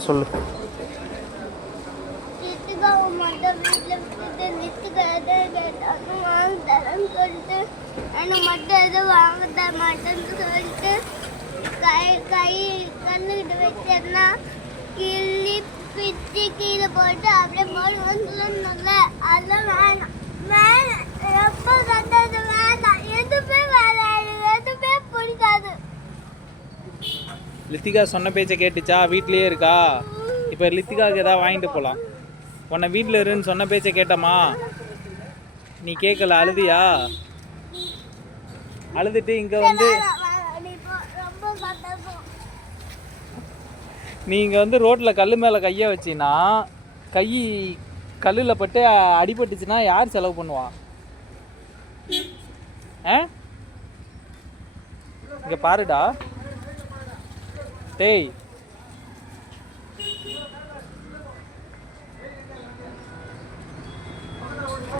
சொல்லு. கீழே போட்டு அப்படியே போடுவோன்னு வந்து அதெல்லாம் வேணாம் வேணாம் ரொம்ப சந்தோஷம் வேண்டாம் எதுவுமே வேணாம் எனக்கு எதுவுமே பிடிக்காது லித்திகா சொன்ன பேச்சை கேட்டுச்சா? வீட்லேயே இருக்கா? இப்போ லித்திகாவுக்கு ஏதாவது வாங்கிட்டு போகலாம் உன்னை வீட்டில் இருன்னு சொன்ன பேச்சை கேட்டமா? நீ கேட்கல அழுதியா? அழுதுட்டு இங்கே வந்து நீ நீ இங்கே வந்து ரோட்டில் கல் மேலே கையை வச்சின்னா கை கல்லில் பட்டு அடிபட்டுச்சுன்னா யார் செலவு பண்ணுவா? ஆ? இங்கே பாருடா. டேய்.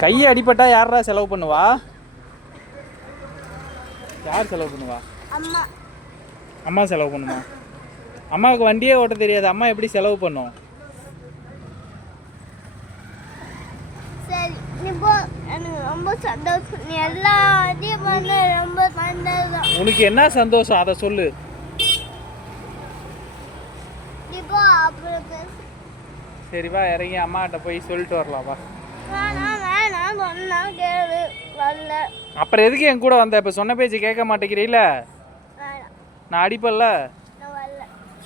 கையை அடிபட்டா யாரா செலவு பண்ணுவா? யார் செலவு பண்ணுவா? அம்மா. அம்மா செலவு பண்ணுமா? அம்மாவுக்கு வண்டியே ஓட்ட தெரியாது. அம்மா எப்படி செலவு பண்ணும்? உனக்கு என்ன சந்தோஷம்? அதை சொல்லு நீ போ அப்புறம் சரி வா இறங்கி அம்மாட்ட போய் சொல்லிட்டு வரலாம் வா. அப்புறம் எதுக்கு என் கூட வந்த? இப்போ சொன்ன பேச்சு கேட்க மாட்டேங்கிறீல்ல? வேணாம் நான் அடிப்பல்ல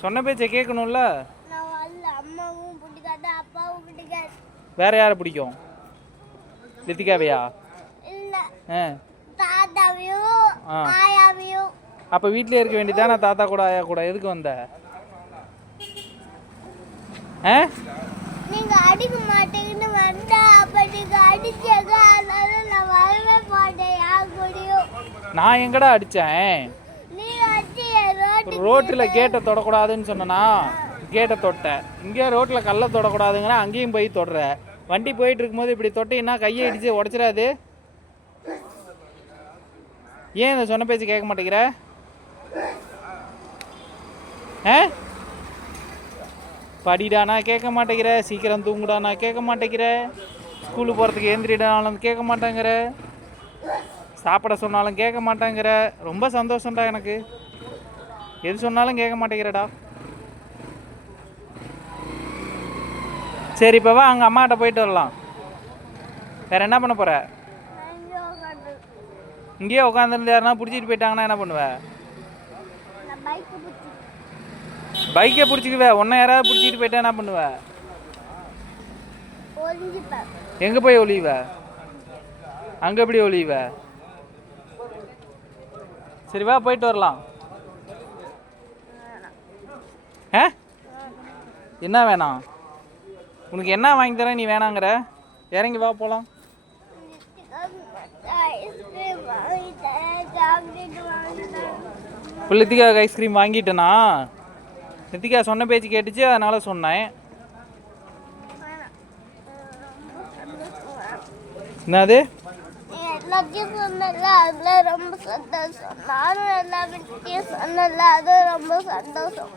சொன்ன பேச்சை கேட்கணும்ல? வேற யாரை பிடிக்கும்? லித்திகாவையா அப்போ வீட்டிலே இருக்க வேண்டியதானே தாத்தா கூட ஆயா கூட. எதுக்கு வந்த? ஆ நீங்க அடிக்க மாட்டீங்கன்னு வந்தா அப்ப நீங்க அடிச்சாங்க அதனால நான் வரவே மாட்டேன். யார் கூடயும் நான் எங்கடா அடித்தேன் நீ அடி ரோட்டு ரோட்டில் கேட்டை தொடக்கூடாதுன்னு சொன்னனா? கேட்டை தொட்டேன். இங்கே ரோட்டில் கல்லை தொடக்கூடாதுங்கன்னா அங்கேயும் போய் தொடுற. வண்டி போயிட்டு இருக்கும்போது இப்படி தொட்டிங்கன்னா கையை இடிச்சு உடச்சிடாது. ஏன் இந்த சொன்ன பேச்சு கேட்க மாட்டேங்கிற? ஆ? படிடானா கேட்க மாட்டேங்கிற. சீக்கிரம் தூங்குடானா கேட்க மாட்டேங்கிற. ஸ்கூலுக்கு போகிறதுக்கு ஏந்திரிடானாலும் கேட்க மாட்டேங்கிற. சாப்பிட சொன்னாலும் கேட்க மாட்டேங்கிற. ரொம்ப சந்தோஷம்டா எனக்கு. எது சொன்னாலும் கேட்க மாட்டேங்கிறடா. சரி இப்போ வா அங்கே அம்மாட்ட போயிட்டு வரலாம். வேற என்ன பண்ண போகிற இங்கேயே உட்காந்துருந்து யாருன்னா பிடிச்சிட்டு போயிட்டாங்கன்னா என்ன பண்ணுவேன் பைக்கு பிடிச்சி பைக்கை பிடிச்சிக்குவே உன்னை யாராவது பிடிச்சிட்டு போயிட்டா என்ன பண்ணுவ? எங்கே போய் ஒளிவ? அங்கே எப்படி ஒளிவ? சரி வா போயிட்டு வரலாம். ஆ? என்ன வேணாம்? உனக்கு என்ன வாங்கி தரேன் நீ வேணாங்கிற? இறங்கி வா போகலாம் லித்திகா ஐஸ்கிரீம் வாங்கிட்டேனா? நித்திகா சொன்ன பேச்சு கேட்டுச்சு அதனால சொன்னேன். என்னது? எல்லாத்தையும் சொன்னல அதில் ரொம்ப சந்தோஷம் நானும் எல்லா வீட்டையும் அது ரொம்ப சந்தோஷம்.